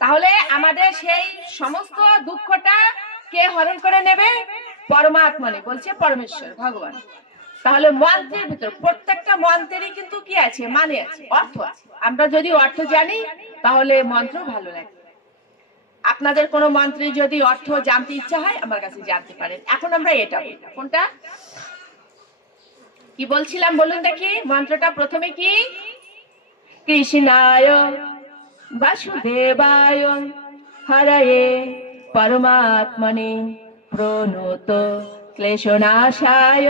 তাহলে আমাদের সেই সমস্ত দুঃখটা কে হরণ করে নেবে? পরমাত্মা নেই বলছে পরমেশ্বর, ভগবান। তাহলে মন্ত্রের ভিতর, প্রত্যেকটা মন্ত্রেরই কিন্তু কি আছে? মানে আছে, অর্থ আছে। আমরা যদি অর্থ জানি, তাহলে মন্ত্র ভালো লাগে। আপনাদের কোনো মন্ত্রে যদি অর্থ জানতে ইচ্ছা হয়, আমার কাছে জানতে পারেন। এখন আমরা এটা কোনটা? কি বলছিলাম বলুন দেখি। মন্ত্রটা প্রথমে কি? কৃষ্ণায় বাসুদেবায় হরয়ে পরমাত্মনে প্রণত ক্লেশনাশায়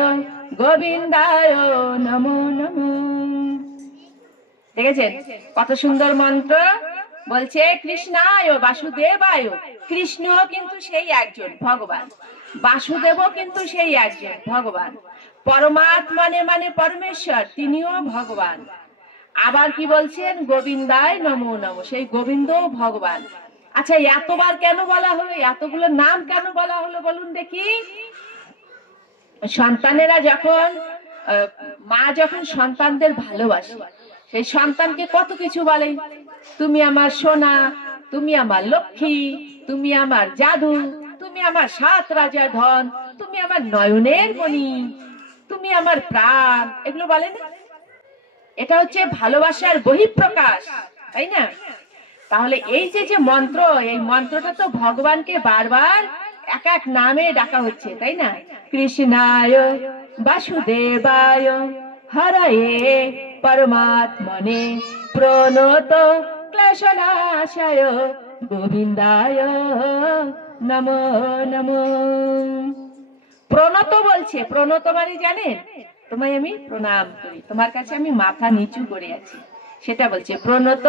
গোবিন্দায় নমো নমো। দেখেছেন? কত সুন্দর মন্ত্র বলছে, কৃষ্ণায় বাসুদেবায়। কৃষ্ণ কিন্তু সেই একজন, ভগবান। বাসুদেবও কিন্তু সেই একজন, ভগবান। পরমাত্মানে মানে পরমেশ্বর, তিনিও ভগবান। আবার কি বলছেন? গোবিন্দায় নমো নমো। সেই গোবিন্দ ভগবান। আচ্ছা এতবার কেন বলা হলো? এতগুলো নাম কেন বলা হলো বলুন দেখি। সন্তানেরা যখন মা যখন সন্তানদের ভালোবাসে, সেই সন্তানকে কত কিছু বলে? তুমি আমার সোনা, তুমি আমার লক্ষ্মী, তুমি আমার জাদু, তুমি আমার সাত রাজা ধন, তুমি আমার নয়নের মণি, তুমি আমার প্রাণ। এগুলো বলে না এটা হচ্ছে ভালোবাসার বহিঃপ্রকাশ, তাই না? তাহলে এই যে যে মন্ত্র, এই মন্ত্রটা তো ভগবানকে বারবার এক এক নামে ডাকা হচ্ছে, তাই না? কৃষ্ণায়, বাসুদেবায়, হরয়ে, পরমাত্মনে, প্রণত, ক্লেশনাশায়, গোবিন্দায়, নমো নমো। প্রণত বলছে, প্রণত মানে জানেন? তোমায় আমি প্রণাম করি। তোমার কাছে আমি মাথা নিচু করে আছি। সেটা বলছে, প্রণত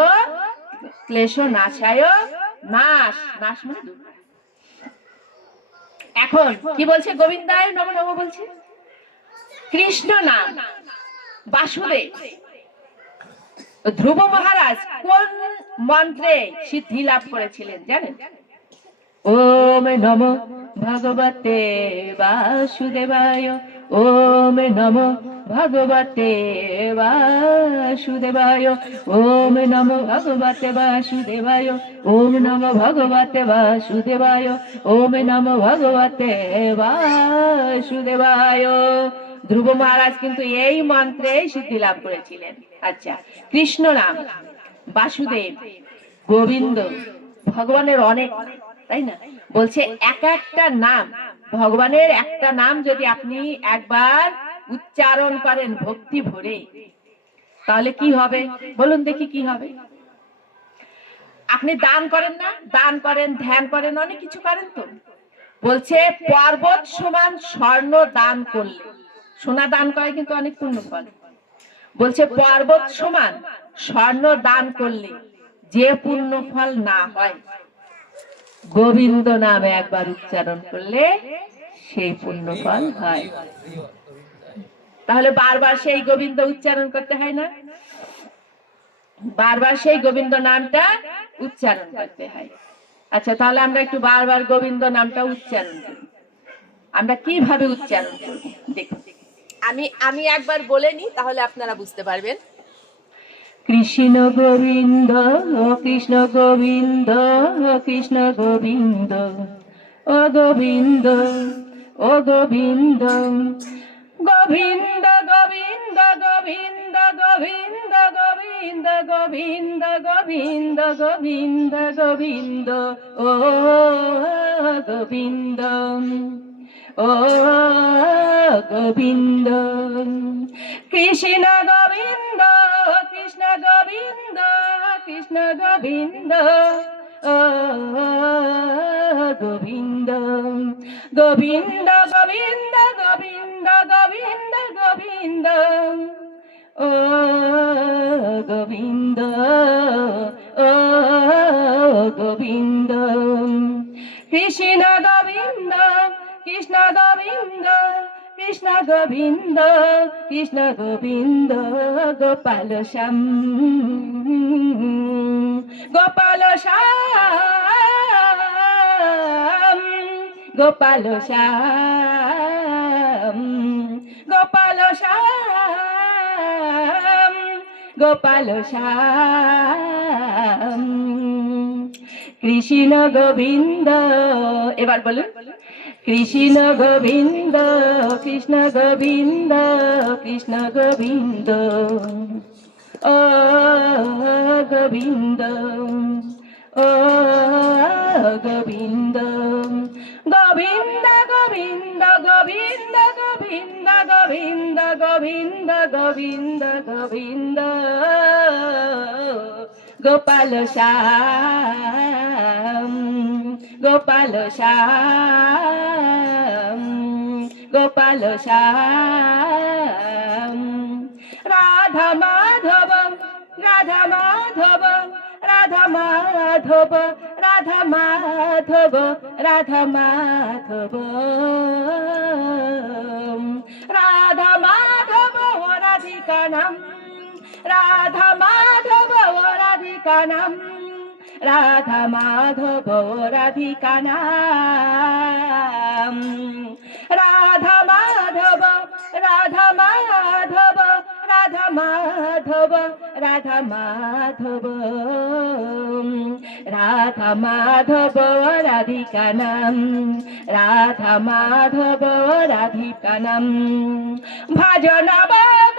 ক্লেশ নাশায় নাশ। নাশ মানে। এখন কি বলছে? গোবিন্দায় নম নম বলছে? কৃষ্ণ নাম বাসুদেব। ধ্রুব মহারাজ কোন মন্ত্রে সিদ্ধি লাভ করেছিলেন জানেন? ওম নম ভগবতে বাসুদেবায়, ওম নম ভগবতে বাসুদেবায়, ওম নম ভগবতে বাসুদেবায়, ওম নম ভগবতে বাসুদেবায়, ওম নম ভগবতে বাসুদেবায়। ধ্রুব মহারাজ কিন্তু এই মন্ত্রে সিদ্ধি লাভ করেছিলেন। আচ্ছা কৃষ্ণ নাম বাসুদেব, গোবিন্দ, ভগবানের অনেক তাই না? বলছে, এক একটা নাম, ভগবানের একটা নাম যদি আপনি একবার উচ্চারণ করেন ভক্তি ভরে, তাহলে কি হবে? বলুন দেখি কি হবে। আপনি দান করেন না, দান করেন, ধ্যান করেন, অনেক কিছু করেন তো। বলছে, পর্বত সমান স্বর্ণ দান করলে। সোনা দান করে কিন্তু অনেক পূর্ণ ফল বলছে, পর্বত সমান স্বর্ণ দান করলে যে পূর্ণ ফল না হয় গোবিন্দ নামে একবার উচ্চারণ করলে সেই পূর্ণ ফল হয়। তাহলে বারবার সেই গোবিন্দ উচ্চারণ করতে হয় না? বারবার সেই গোবিন্দ নামটা উচ্চারণ করতে হয়। আচ্ছা তাহলে আমরা একটু বারবার গোবিন্দ নামটা উচ্চারণ করি। আমরা কীভাবে উচ্চারণ করব? দেখুন। আমি আমি একবার বলে নি তাহলে আপনারা বুঝতে পারবেন। কৃষ্ণ গোবিন্দ কৃষ্ণ গোবিন্দ কৃষ্ণ গোবিন্দ ও গোবিন্দ ও গোবিন্দ গোবিন্দ গোবিন্দ গোবিন্দ গোবিন্দ গোবিন্দ গোবিন্দ গোবিন্দ গোবিন্দ গোবিন্দ ও গোবিন্দ ও গোবিন্দ কৃষ্ণ গোবিন্দ কৃষ্ণ গোবিন্দ কৃষ্ণ গোবিন্দ ও গোবিন্দ গোবিন্দ গোবিন্দ গোবিন্দ গোবিন্দ গোবিন্দ ও গোবিন্দ ও গোবিন্দ কৃষ্ণ গোবিন্দ কৃষ্ণ গোবিন্দ কৃষ্ণ গোবিন্দ কৃষ্ণ গোবিন্দ, গোপাল শ্যাম। গোপাল শ্যাম গোপাল শ্যাম গোপাল শ্যাম গোপাল শ্যাম। কৃষ্ণ গোবিন্দ এবার বলুন। কৃষ্ণ গোবিন্দ কৃষ্ণ গোবিন্দ কৃষ্ণ গোবিন্দ ও গোবিন্দ ও গোবিন্দ। গোবিন্দ গোবিন্দ গোবিন্দ গোবিন্দ গোবিন্দ গোবিন্দ গোবিন্দ গোবিন্দ। গোপাল শ্যাম গোপাল শ্যাম গোপাল শ্যাম। রাধা মাধব রাধা মাধব রাধা মাধব রাধা মাধব রাধা মাধব। রাধা মাধব রাধিকা নাম রাধা মাধব রাধিকা নাম রাধা মাধব রাধিকা নাম রাধা মাধব রাধা মাধব রাধা মাধব রাধা মাধব রাধা মাধব রাধিকা নাম রাধা মাধব রাধিকা নাম ভজন গৌরাঙ্গ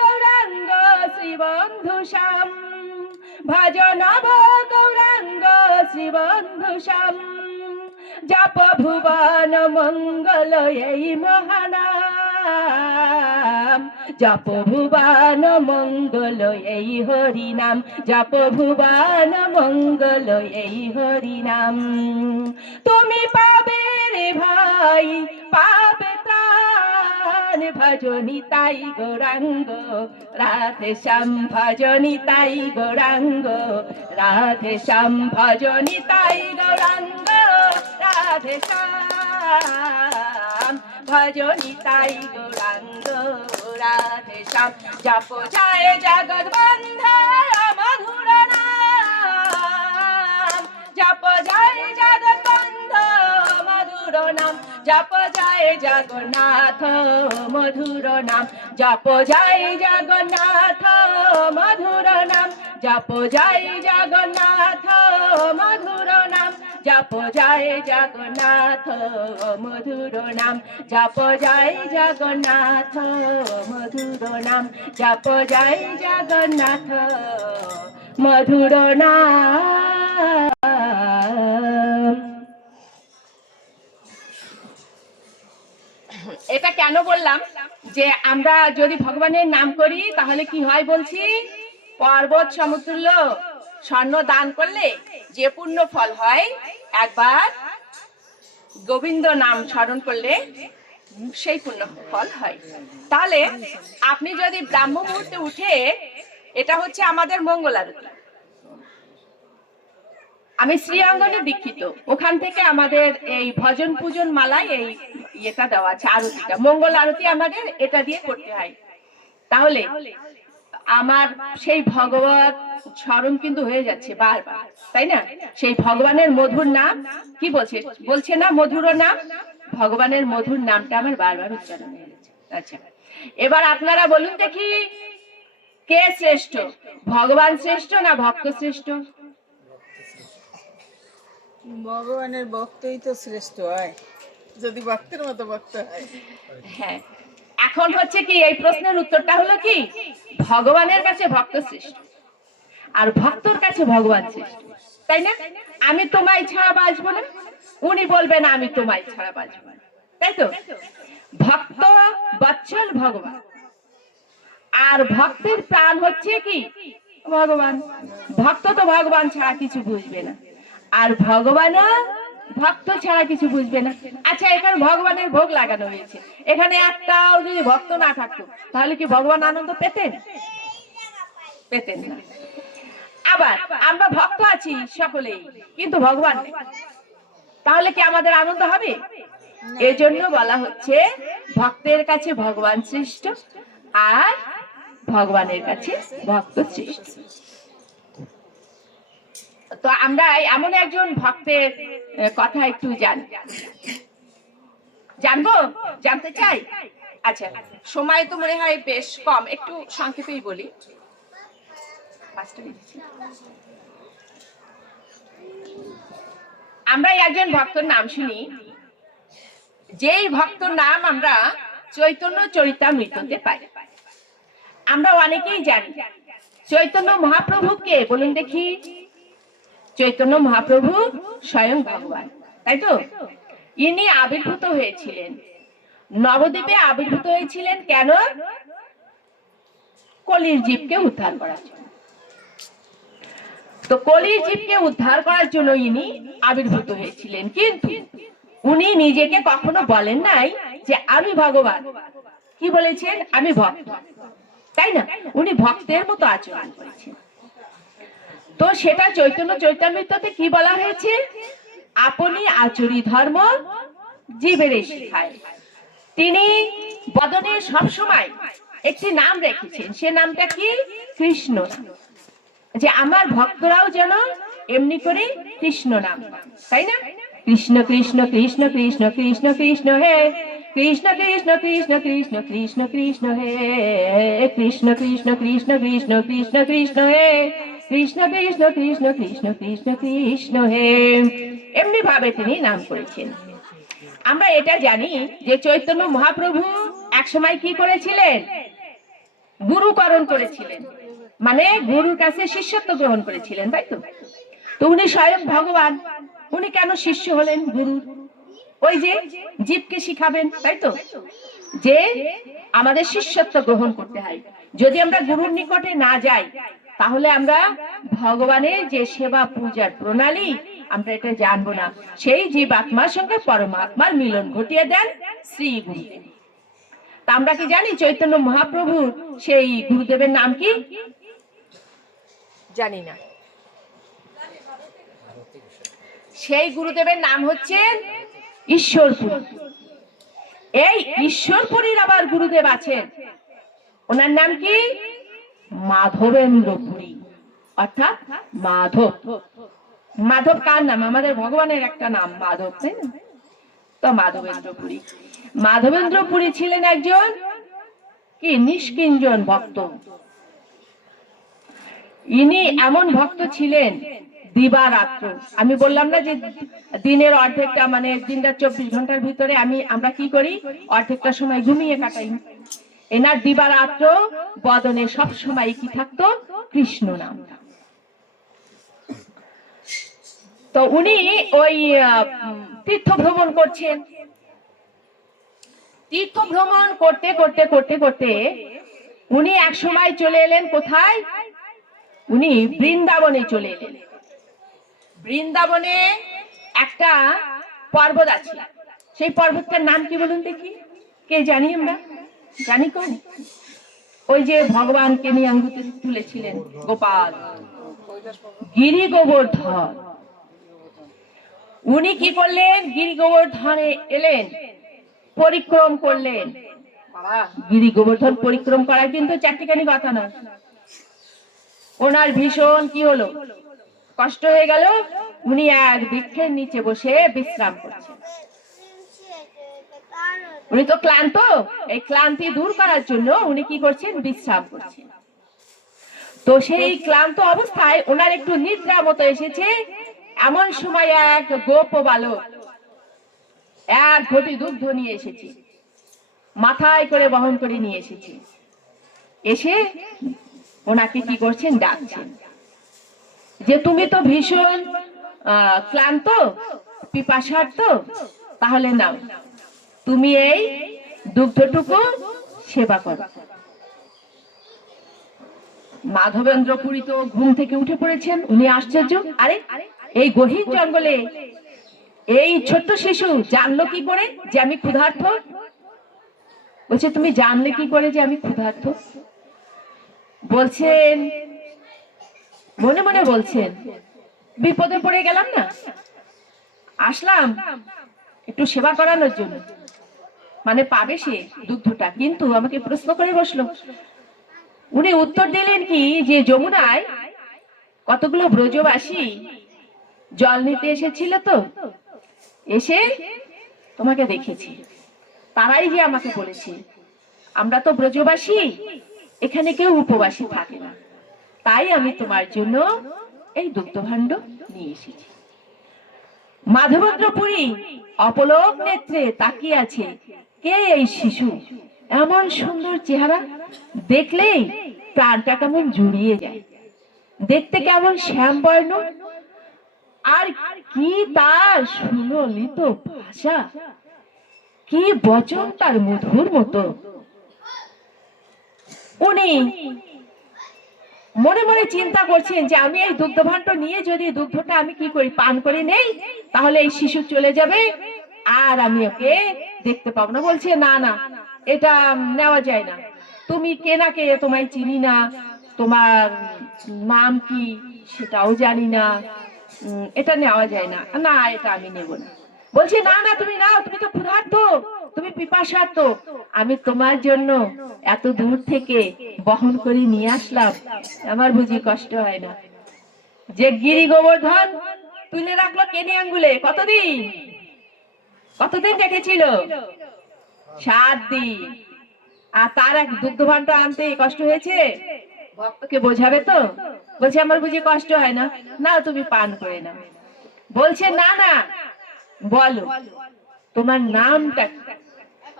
শ্রীবন্ধু শ্যাম। ভজন গৌরাঙ্গ শ্রীবন্ধু শ্যাম। জপ ভুবন মঙ্গল এই মহানাম। জপ ভুবন মঙ্গল এই হরিনাম। জপ ভুবন মঙ্গল এই হরিনাম। তুমি পাবে রে ভাই, পাবে ত্রাণ ভজনি তাই গৌরাঙ্গ, রাধে শ্যাম ভজনি তাই গৌরাঙ্গ, রাধে শ্যাম ভজনি তাই গৌরাঙ্গ, রাধে শ্যাম ভজনি তাই গৌরাঙ্গ, রাধে শ্যাম। জপ জয় জগৎ বন্ধ জপ জয় জগন্নাথ, মধুর নাম। জপ জয় জগন্নাথ, মধুর নাম। জপ জয় জগন্নাথ, মধুর নাম। জপ জয় জগন্নাথ, মধুর নাম। জপ জয় জগন্নাথ, মধুর নাম। জপ জয় জগন্নাথ, মধুর নাম। কেন বললাম যে আমরা যদি ভগবানের নাম করি, তাহলে কি হয় বলছি? পর্বত সমতুল্য স্বর্ণ দান করলে যে পূর্ণ ফল হয়, একবার গোবিন্দ নাম স্মরণ করলে সেই পূর্ণ ফল হয়। তাহলে আপনি যদি ব্রাহ্ম মুহূর্তে উঠে, এটা হচ্ছে আমাদের মঙ্গল আরতি আমি শ্রীঅঙ্গনে দীক্ষিত। ওখান থেকে আমাদের এই ভজন পূজন মালায় এই ইয়েটা দেওয়া আছে, আরতিটা। মঙ্গল আরতি আমাদের এটা দিয়ে করতে হয়। তাহলে আমার সেই ভগবত স্মরণ কিন্তু হয়ে যাচ্ছে বারবার, তাই না? সেই ভগবানের মধুর নাম, কি বলছে? বলছে না মধুর নাম? ভগবানের মধুর নামটা আমার বারবার উচ্চারণ হয়ে যাচ্ছে আচ্ছা এবার আপনারা বলুন দেখি, কে শ্রেষ্ঠ? ভগবান শ্রেষ্ঠ না ভক্ত শ্রেষ্ঠ? ভগবানের ভক্তই তো শ্রেষ্ঠ হয় যদি ভক্তের মতো ভক্ত হয়। হ্যাঁ। এখন হচ্ছে কি, এই প্রশ্নের উত্তরটা হলো কি, ভগবানের কাছে ভক্ত শ্রেষ্ঠ। আর ভক্তর কাছে ভগবান শ্রেষ্ঠ। তাই না? আমি তোমায় ছাড়া বাঁচবো না। উনি বলবেন, আমি তোমায় ছাড়া বাঁচবো না। তাই তো? ভক্ত বচ্ছল ভগবান। আর ভক্তের প্রাণ হচ্ছে কি? ভগবান। ভক্ত তো ভগবান ছাড়া কিছু বুঝবে না। আর ভগবানও ভক্ত ছাড়া কিছু বুঝবে না। আচ্ছা এখানে ভগবানের ভোগ লাগানো হয়েছে। এখানে একটাও যদি ভক্ত না থাকতো, তাহলে কি ভগবান আনন্দ পেতেন? পেতেন না। আবার আমরা ভক্ত আছি সকলেই, কিন্তু ভগবান তাহলে কি আমাদের আনন্দ হবে? এজন্য বলা হচ্ছে, ভক্তের কাছে ভগবান শ্রেষ্ঠ আর ভগবানের কাছে ভক্ত শ্রেষ্ঠ তো আমরা এমন একজন ভক্তের কথা একটু জানি, জানব? জানতে চাই? আচ্ছা সময় তো মনে হয় বেশ কম, একটু সংক্ষেপেই বলি। আমরা একজন ভক্তর নাম শুনি। যেই ভক্তর নাম আমরা চৈতন্য চরিতামৃততে পাই। আমরা অনেকেই জানি, চৈতন্য মহাপ্রভু কে বলুন দেখি। চৈতন্য মহাপ্রভু স্বয়ং ভগবান। তাই তো? ইনি আবির্ভূত হয়েছিলেন। নবদ্বীপে আবির্ভূত হয়েছিলেন কেন? কলির জীবকে উদ্ধার করার জন্য। তো কলির জীবকে উদ্ধার করার জন্য ইনি আবির্ভূত হয়েছিলেন। কিন্তু উনি নিজেকে কখনো বলেন নাই যে, আমি ভগবান। কি বলেছেন? আমি ভক্ত। তাই না? উনি ভক্তের মতো আচরণ করেছেন। তো সেটা চৈতন্য চৈতামৃততে কি বলা হয়েছে আপনি আচরি ধর্ম জীবের শিখায় তিনি বদনে সবসময় একটি নাম রেখেছেন সে নামটা কি কৃষ্ণ যে আমার ভক্তরাও যেন এমনি করে কৃষ্ণ নাম তাই না কৃষ্ণ কৃষ্ণ কৃষ্ণ কৃষ্ণ কৃষ্ণ কৃষ্ণ হে কৃষ্ণ কৃষ্ণ কৃষ্ণ কৃষ্ণ কৃষ্ণ কৃষ্ণ হে কৃষ্ণ কৃষ্ণ কৃষ্ণ কৃষ্ণ কৃষ্ণ কৃষ্ণ হে কৃষ্ণ কৃষ্ণ কৃষ্ণ কৃষ্ণ কৃষ্ণ কৃষ্ণ হে। এমনি ভাবে তিনি নাম করেছেন। আমরা এটা জানি যে চৈতন্য মহাপ্রভু একসময় কি করেছিলেন? গুরুকরণ করেছিলেন। মানে গুরুর কাছে শিষ্যত্ব গ্রহণ করেছিলেন, তাই তো? তো উনি স্বয়ং ভগবান। উনি কেন শিষ্য হলেন গুরু? ওই যে জীবকে শিখাবেন, তাই তো? যে আমাদের শিষ্যত্ব গ্রহণ করতে হয়। যদি আমরা গুরুর নিকটে না যাই তাহলে আমরা ভগবানের যে সেবা পূজার প্রণালী, আমরা এটা জানব না। সেই জীব আত্মার সঙ্গে পরমাত্মার মিলন ঘটিয়ে দেন শ্রী গুরুদেব। তা আমরা কি জানি? চৈতন্য মহাপ্রভুর সেই গুরুদেবের নাম কি? জানি না। সেই গুরুদেবের নাম হচ্ছে ঈশ্বরপুর। এই ঈশ্বরপুরীর আবার গুরুদেব আছেন। ওনার নাম কি? মাধবেন্দ্রপুরী। অর্থাৎ মাধব। মাধব কার নাম? আমাদের ভগবানের একটা নাম, মাধব, তাই না? তো মাধবেন্দ্রপুরী। মাধবেন্দ্রপুরী ছিলেন একজন কি? নিষ্কিঞ্জন ভক্ত। ইনি এমন ভক্ত ছিলেন দিবারাত্র। আমি বললাম না যে দিনের অর্ধেকটা মানে দিনটা চব্বিশ ঘণ্টার ভিতরে আমি, আমরা কি করি? অর্ধেকটা সময় ঘুমিয়ে কাটাই। এনার দিবারাত্র বদনে সব সময় কি থাকতো কৃষ্ণ নাম। তো উনি ওই তীর্থ ভ্রমণ করছেন। তীর্থ ভ্রমণ করতে করতে করতে করতে উনি এক সময় চলে এলেন কোথায়? উনি বৃন্দাবনে চলে এলেন। বৃন্দাবনে একটা পর্বত আছে। সেই পর্বতটার নাম কি বলুন দেখি? কে জানি আমরা? জানি কোন ওই যে ভগবানকে নিয়ে আঙ্গুতে তুলেছিলেন, গোপাল। গিরি গোবর্ধন উনি কি করলেন? গিরি গোবর্ধনে এলেন, পরিক্রম করলেন। গিরি গোবর্ধন পরিক্রম করা কিন্তু চারটিখানি কথা নয়। ওনার ভীষণ কি হলো? কষ্ট হয়ে গেল। উনি এক বৃক্ষের নিচে বসে বিশ্রাম করছেন। উনি তো ক্লান্ত। এই ক্লান্তি দূর করার জন্য উনি কি করছেন? বিশ্রাম করছেন। তো সেই ক্লান্ত অবস্থায় ওনার একটু নিদ্রা মতো এসেছে। এমন সময় এক গোপ বালক এক ঘটি দুগ্ধ নিয়ে এসেছে। মাথায় করে বহন করে নিয়ে এসেছে। এসে ওনাকে কি করছেন? ডাকছেন। যে, তুমি তো ভীষণ ক্লান্ত পিপাসার্থ তাহলে নাও। তুমি এই দুগ্ধটুকু সেবা করো। মাধবেন্দ্র পুরী তো ঘুম থেকে উঠে পড়েছেন, উনি আশ্চর্য। আরে, এই গহীন জঙ্গলে এই ছোট্ট শিশু জানলো কি করে যে আমি ক্ষুধার্থ বলছে, তুমি জানলে কি করে যে আমি ক্ষুধার্থ বলছেন, মনে মনে বলছেন, বিপদে পড়ে গেলাম না? আসলাম একটু সেবা করানোর জন্য। মানে পাবে সে দুগ্ধটা। কিন্তু আমাকে প্রশ্ন করে বসল, উনি উত্তর দিলেন কি যে যমুনায় কতগুলো ব্রজবাসী জল নিতে এসেছিল তো? এসে তোমাকে দেখেছি। তারাই যে আমাকে বলেছে, আমরা তো ব্রজবাসী, এখানে কেউ উপবাসী থাকে না। তাই আমি তোমার জন্য এই দুগ্ধভাণ্ড নিয়ে এসেছি। মাধবেন্দ্রপুরী অপলক নেত্রে তাকিয়ে আছে কে এই শিশু? এমন সুন্দর চেহারা দেখলেই প্রাণটা কেমন জুড়িয়ে যায়। দেখতে কেমন শ্যামবর্ণ। আর কি তার সুললিত ভাষা। কি বচন তার মধুর মতো। উনি মনে মনে চিন্তা করছেন যে আমি এই দুগ্ধভাণ্ড নিয়ে যদি দুগ্ধটা আমি কি করি, পান করে নেই, তাহলে এই শিশু চলে যাবে, আর আমি ওকে দেখতে পাবো না। বলছে, না না, এটা নেওয়া যায় না। তুমি কে না কে তোমায় চিনি না। তোমার নাম কি সেটাও জানি না। এটা নেওয়া যায় না। না, এটা আমি নেব না। বলছে, না না, তুমি নাও, তুমি তো ক্ষুধার্ত, তুমি পিপাসার্ত। আমি তোমার জন্য এত দূর থেকে বহন করে নিয়ে আসলাম। আমার বুঝি কষ্ট হয় না। যে গিরি গোবর্ধন তুলে রাখল কেনি আঙ্গুলে? কতদিন? কতদিন রেখেছিল সাত দিন। আর তার এক দুগ্ধ ভাণ্ড আনতে কষ্ট হয়েছে? ভক্তকে বোঝাবে তো? বলছে, আমার বুঝি কষ্ট হয় না। না তুমি পান করে নাও। বলছে, না না। বলো, তোমার নামটা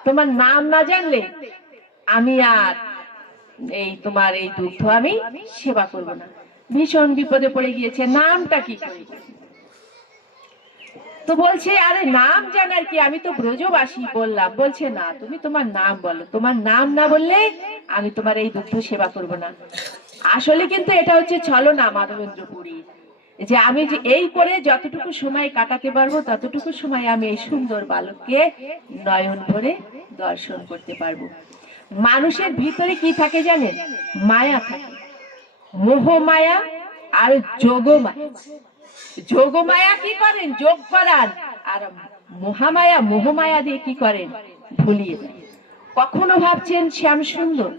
তোমার নাম না জানলে আমি আর এই তোমার এই দুগ্ধ আমি সেবা করব না। ভীষণ বিপদে পড়ে গিয়েছে। নামটা কি তো বলছে, আরে, নাম জানার কি? আমি তো ব্রজবাসী বললাম। বলছে, না, তুমি তোমার নাম বলো। তোমার নাম না বললে আমি তোমার এই দুগ্ধ সেবা করব না। আসলে কিন্তু এটা হচ্ছে ছলনা মাধবেন্দ্র পুরী যে আমি যে এই করে যতটুকু সময় কাটাতে পারব, ততটুকু সময় আমি এই সুন্দর বালককে নয়ন ভরে দর্শন করতে পারব। মানুষের ভিতরে কি থাকে জানেন? মায়া থাকে। মোহ মায়া আর যোগ মায়া যোগমায়া কি করেন? যোগ করান আর মহামায়া, মোহমায়া দিয়ে কি করেন? ভুলিয়ে দেন। কখনো ভাবছেন শ্যাম সুন্দর?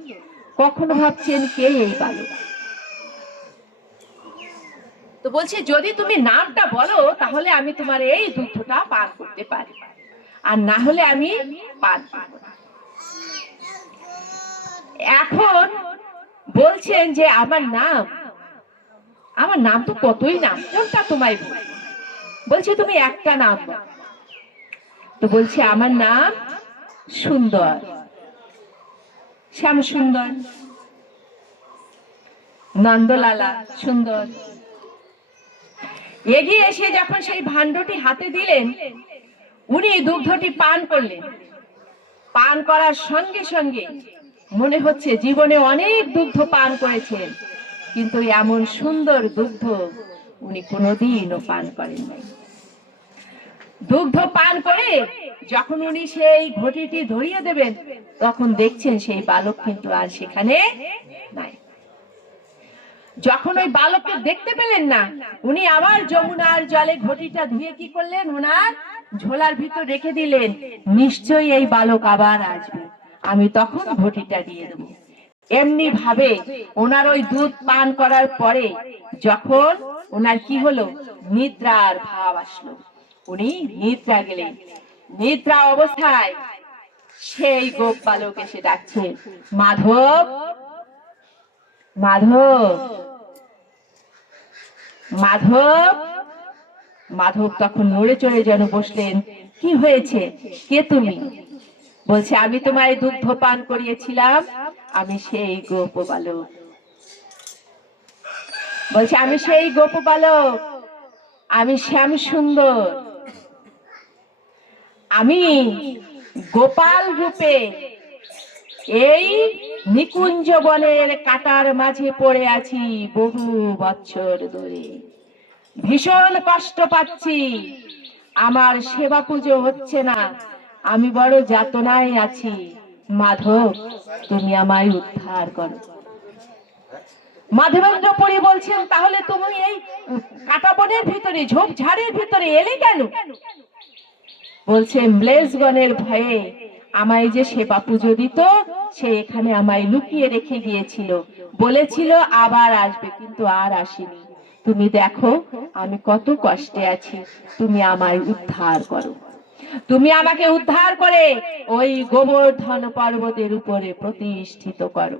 কখনো ভাবছেন কে এই বালক? তো বলছে, যদি তুমি নামটা বলো, তাহলে আমি তোমার এই দুধটা পার করতে পারি। আর না হলে আমি পার এখন বলছেন যে, আমার নাম আমার নাম তো কতই নাম কোনটা তোমায়? বলছে, তুমি একটা নাম তো বলছে, আমার নাম সুন্দর। শ্যাম সুন্দর। নন্দলালা সুন্দর। এগিয়ে এসে যখন সেই ভাণ্ডটি হাতে দিলেন, উনি দুগ্ধটি পান করলেন। পান করার সঙ্গে সঙ্গে মনে হচ্ছে জীবনে অনেক দুগ্ধ পান করেছেন। কিন্তু এমন সুন্দর দুগ্ধ উনি কোনোদিনও পান করেন নাই দুগ্ধ পান করে যখন উনি সেই ঘটিটি ধরিয়ে দেবেন, তখন দেখছেন সেই বালক কিন্তু আর সেখানে নাই। যখন ওই বালককে দেখতে পেলেন না, উনি আবার যমুনার জলে ঘটিটা ধুয়ে কি করলেন? ওনার ঝোলার ভিতর রেখে দিলেন। নিশ্চয়ই এই বালক আবার আসবে। আমি তখন ঘটিটা দিয়ে দেবো। এমনি ভাবে ওনার ওই দুধ পান করার পরে যখন ওনার কি হলো? নিদ্রার ভাব আসলো। উনি নিদ্রা গেলেন। নিদ্রা অবস্থায় সেই গোপ বালক এসে ডাকছে, মাধব মাধব মাধব। মাধব তখন নড়ে চড়ে যেন বসলেন, কি হয়েছে? কে তুমি? বলছে, আমি তোমায় দুগ্ধ পান করিয়েছিলাম আমি সেই গোপ বালক বলছে, আমি সেই গোপ বালক আমি শ্যাম সুন্দর। আমি গোপাল রূপে এই নিকুঞ্জ বনের কাটার মাঝে পড়ে আছি বহু বছর ধরে। ভীষণ কষ্ট পাচ্ছি। আমার সেবা পুজো হচ্ছে না। আমি বড় যাতনায় আছি। মাধব, তুমি আমায় উদ্ধার করো। মাধবেন্দ্র পুরী বলছেন, তাহলে তুমি এই কাটা বনের ভিতরে ঝোপ ঝাড়ের ভিতরে এলে কেন? বলছে, ম্লেজগণের ভয়ে আমায় যে সেবা পুজো দিত, সে এখানে আমায় লুকিয়ে রেখে গিয়েছিল। বলেছিল, আবার আসবে, কিন্তু আর আসেনি। তুমি দেখো, আমি কত কষ্টে আছি। তুমি আমায় উদ্ধার করো। তুমি আমাকে উদ্ধার করে ওই গোবর্ধন পর্বতের উপরে প্রতিষ্ঠিত করো।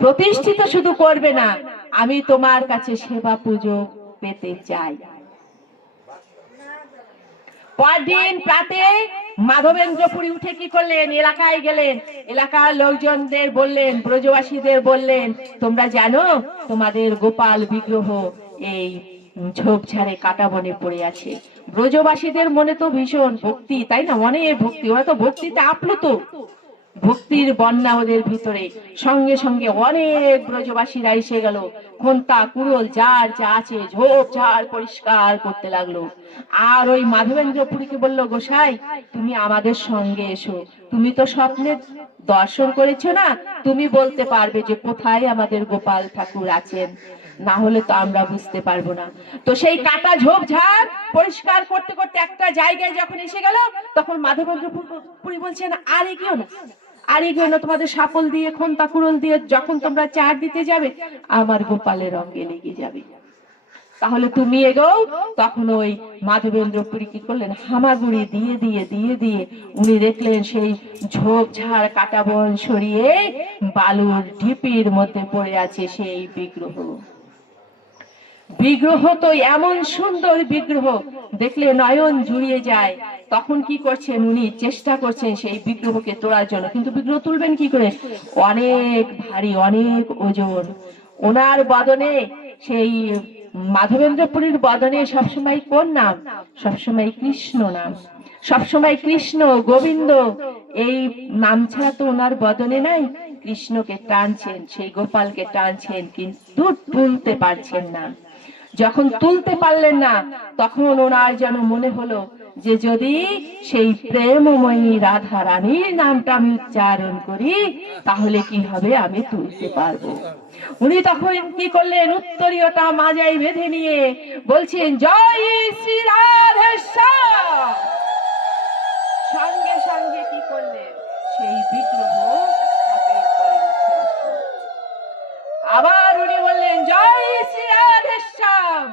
প্রতিষ্ঠিত শুধু করবে না, আমি তোমার কাছে সেবা পুজো পেতে চাই। পরদিন প্রাতে মাধবেন্দ্রপুরী উঠে কি করলেন? এলাকায় গেলেন। এলাকার লোকজনদের বললেন, ব্রজবাসীদের বললেন, তোমরা জানো, তোমাদের গোপাল বিগ্রহ এই ঝোপঝাড়ে কাটা বনে পড়ে আছে। ব্রজবাসীদের মনে তো ভীষণ ভক্তি, তাই না? অনেক ভক্তি ওরা তো ভক্তিতে আপ্লুত। ভক্তির বন্যা ওদের ভিতরে। সঙ্গে সঙ্গে অনেক ব্রজবাসীরা এসে গেল। খন্তা, কুড়োল, যার যা আছে, ঝোপ ঝাড় পরিষ্কার করতে লাগল। আর ওই মাধবেন্দ্রপুরীকে বলল, গোসাই, তুমি আমাদের সঙ্গে এসো। তুমি তো স্বপ্নে দর্শন করেছ না? তুমি বলতে পারবে যে কোথায় আমাদের গোপাল ঠাকুর আছেন। না হলে তো আমরা বুঝতে পারব না। তো সেই কাটা ঝোপ ঝাড় পরিষ্কার করতে করতে একটা জায়গায় যখন এসে গেল, তখন মাধবেন্দ্রপুরী বলছেন, আর এগিয়েও না আর এগিয়েও না তোমাদের সাপল দিয়ে, খন্তা কুড়োল দিয়ে যখন তোমরা চার দিতে যাবে, আমার গোপালের রঙে লেগে যাবে। তাহলে তুমি এগোও তখন ওই মাধবেন্দ্রপুরী কি করলেন? হামাগুড়ি দিয়ে দিয়ে দিয়ে দিয়ে উনি দেখলেন সেই ঝোপ ঝাড় কাটা বন সরিয়ে বালুর ঢিপির মধ্যে পড়ে আছে সেই বিগ্রহ। বিগ্রহ তো এমন সুন্দর বিগ্রহ, দেখলে নয়ন জুড়িয়ে যায়। তখন কি করছেন উনি? চেষ্টা করছেন সেই বিগ্রহকে তোলার জন্য। কিন্তু বিগ্রহ তুলবেন কি করে? অনেক ভারী, অনেক ওজন। ওনার বদনে সেই মাধবেন্দ্রপুরীর বদনে সবসময় কোন নাম? সবসময় কৃষ্ণ নাম। সবসময় কৃষ্ণ, গোবিন্দ। এই নাম ছাড়া তো ওনার বদনে নাই। কৃষ্ণকে টানছেন, সেই গোপালকে টানছেন, কিন্তু তুলতে পারছেন না। যখন তুলতে পারলেন না, তখন ওনার যেন মনে হলো যে যদি সেই প্রেমময়ী রাধা রানীর নামটা আমি উচ্চারণ করি, তাহলে কি হবে? আমি তুলতে পারব। উনি তখন কি করলেন? উত্তরীয়টা মাজায় বেঁধে নিয়ে বলছেন, জয় শ্রী রাধেশ্বর! সঙ্গে সঙ্গে কি করলেন? সেই বিগ্রহ হাতের পরে উঠে আসলো। আবার উনি বললেন, জয় শ্রী রাধেশ্যাম।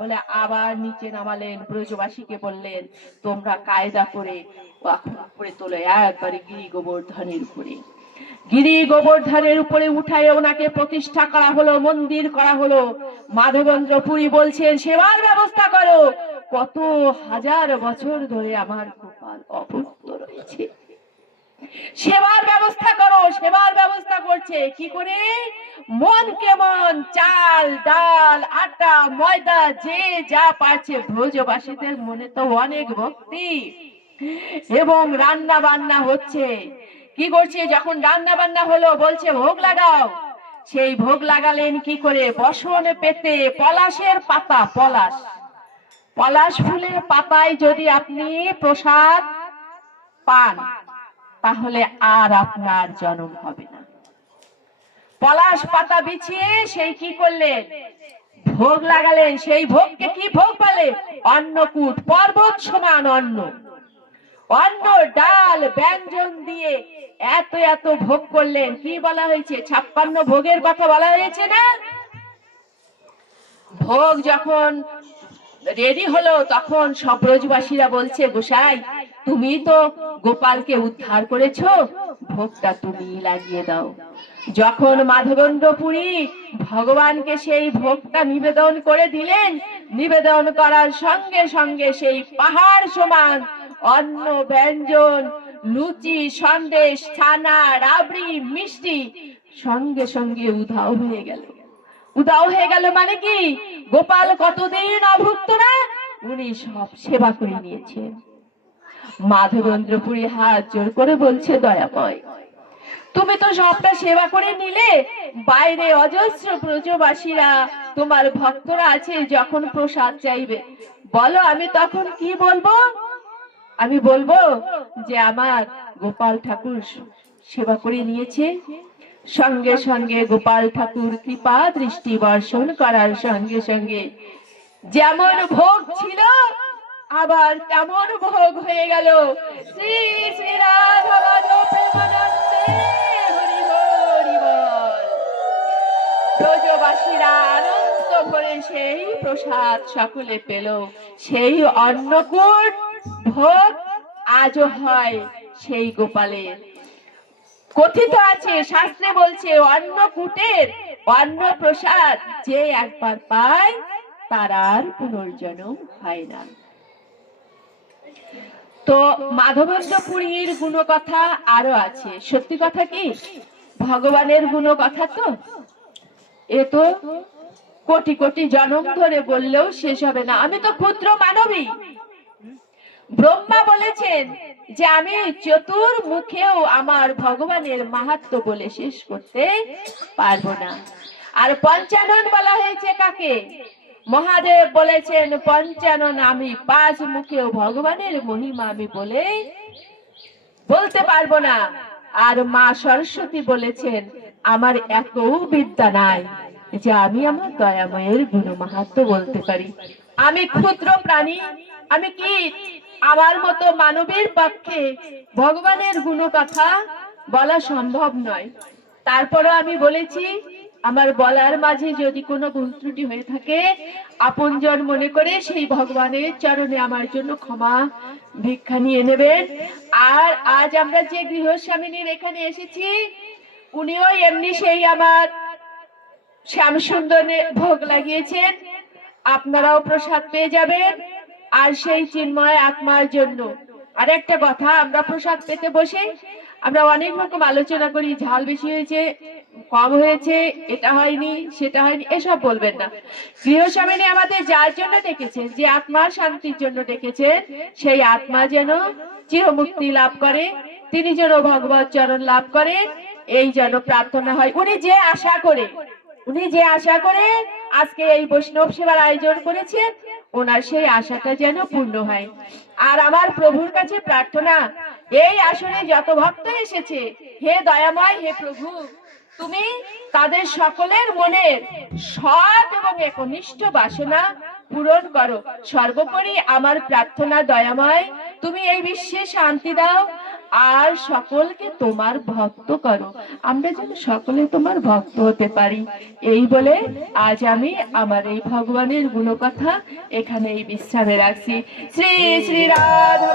বলে আবার নিচে নামালেন, ব্রজবাসীকে বললেন, তোমরা কায়দা করে উপরে তোলো, একবারে গিরি গোবর্ধনের উপরে। গিরি গোবর্ধনের উপরে উঠায় ওনাকে প্রতিষ্ঠা করা হলো, মন্দির করা হলো। মাধবেন্দ্র পুরী বলছেন, সেবার ব্যবস্থা করো। কত হাজার বছর ধরে আমার গোপাল অভুক্ত রয়েছে। সেবার ব্যবস্থা করো, সেবার ব্যবস্থা করছে। কি করে? মন কেমন চাল, ডাল, আটা, ময়দা, যে যা পাচ্ছে ভোজবাসীদের মনে তো অনেক ভক্তি। এবং রান্না বান্না হচ্ছে। কি করছে? যখন রান্না বান্না হলো, বলছে, ভোগ লাগাও। সেই ভোগ লাগালেন কি করে? বসন পেতে পলাশের পাতা, পলাশ। পলাশ ফুলের পাতায় যদি আপনি প্রসাদ পান তাহলে আর আপনার জন্ম হবে না। পলাশ পাতা বিছিয়ে সেই কি করলেন? ভোগ লাগালেন। সেই ভোগকে কি ভোগ বলে? অন্নকূট, পর্বত সমান অন্ন। অন্ন, ডাল, ব্যঞ্জন দিয়ে এত এত ভোগ করলেন। কি বলা হয়েছে? ছাপ্পান্ন ভোগের কথা বলা হয়েছে না? ভোগ যখন রেডি হলো, তখন সব ব্রজবাসীরা বলছে, গোসাই তুমি তো গোপালকে উদ্ধার করেছ, ভোগটা তুমি লাগিয়ে দাও। যখন মাধবেন্দ্র পুরী ভগবানকে সেই ভোগটা নিবেদন করে দিলেন, নিবেদন করার সঙ্গে সঙ্গে সেই পাহাড় সমান অন্ন, ব্যঞ্জন, লুচি, সন্দেশ, ছানা, রাবড়ি, মিষ্টি সঙ্গে সঙ্গে উধাও হয়ে গেল। উদাও হয়ে গেল মানে কি? গোপাল কতদিন অভুক্ত না, উনি সব সেবা করে নিয়েছেন। মাধবেন্দ্রপুরী হাত জোর করে বলছে, দয়াময়, তুমি তো সবটা সেবা করে নিলে। বাইরে অজস্র ব্রজবাসীরা তোমার ভক্তরা আছে, যখন প্রসাদ চাইবে। বলো, আমি তখন কি বলব? আমি বলব যে আমার গোপাল ঠাকুর সেবা করে নিয়েছে। সঙ্গে সঙ্গে গোপাল ঠাকুর কৃপা দৃষ্টি বর্ষণ করার সঙ্গে সঙ্গে যেমন ভোগ ছিল আবার তেমন ভোগ হয়ে গেল? শ্রী শ্রী রাধা আনন্দ ভরে সেই প্রসাদ সকলে পেল। সেই অন্নকূট ভোগ আজও হয় সেই গোপালের কথিত আছে, শাস্ত্রে বলছে, অন্নকূটের অন্ন প্রসাদ যে একবার পায়, তার আর পুনর্জন্ম হয় না। তো মাধবেন্দ্র পুরীর গুণকথা আরও আছে। সত্যি কথা কি? ভগবানের গুণকথা তো? এ তো কোটি কোটি জনম ধরে বললেও শেষ হবে না। আমি তো ক্ষুদ্র মানবী। ব্রহ্মা বলেছেন যে আমি চতুর মুখেও আমার ভগবানের মাহাত্ম বলে শেষ করতে পারব না। আর পঞ্চানন বলা হয়েছে কাকে? মহাদেব বলেছেন, পঞ্চানন আমি পাঁচ মুখেও ভগবানের মহিমা আমি বলে বলতে পারব না। আর মা সরস্বতী বলেছেন, আমার এত বিদ্যা নাই যে আমি আমার দয়াময়ের গুণ মাহাত্ম বলতে পারি। আমি ক্ষুদ্র প্রাণী, আমি কি আমার মতো মানবের পক্ষে ভগবানের গুণ কথা বলা সম্ভব নয়? তারপরও আমি বলেছি আমার বলার মাঝে যদি কোনো ভুল ত্রুটি হয়ে থাকে, আপনজন মনে করে সেই ভগবানের চরণে আমার জন্য ক্ষমা ভিক্ষা নিয়ে নেবেন। আর আজ আমরা যে গৃহস্বামিনীর এখানে এসেছি, উনিও এমনি সেই আমার শ্যামসুন্দরে ভোগ লাগিয়েছেন। আপনারাও প্রসাদ পেয়ে যাবেন। আর সেই চিন্ময় আত্মার জন্য। আর একটা কথা, আমরা প্রসাদ পেতে বসে আমরা অনেক রকম আলোচনা করি, ঝাল বেশি হয়েছে কম হয়েছে, এটা হয়নি, সেটা হয়নি, এসব বলবেন না। গৃহস্বামিনী আমাদের যার জন্য ডেকেছেন, যে আত্মার শান্তির জন্য ডেকেছেন, সেই আত্মা যেন চিরমুক্তি লাভ করে, তিনি যেন ভগবত চরণ লাভ করে, এই যেন প্রার্থনা হয়। উনি যে আশা করে, উনি যে আশা করে আজকে এই বৈষ্ণব সেবার আয়োজন করেছেন, ওনার সেই আশাটা যেন পূর্ণ হয়। আর আমার প্রভুর কাছে প্রার্থনা, এই আসনে যত ভক্ত এসেছে, হে দয়াময়, হে প্রভু তুমি তাদের সকলের মনের সৎ এবং একনিষ্ঠ বাসনা পূরণ করো। সর্বোপরি আমার প্রার্থনা দয়াময়, তুমি এই বিশ্বে শান্তি দাও আর সকলকে তোমার ভক্ত করো। আমরা যেন সকলে তোমার ভক্ত হতে পারি। এই বলে আজ আমি আমার এই ভগবানের গুণকথা এখানে এই বিশ্রামে রাখছি। শ্রী শ্রী রাধা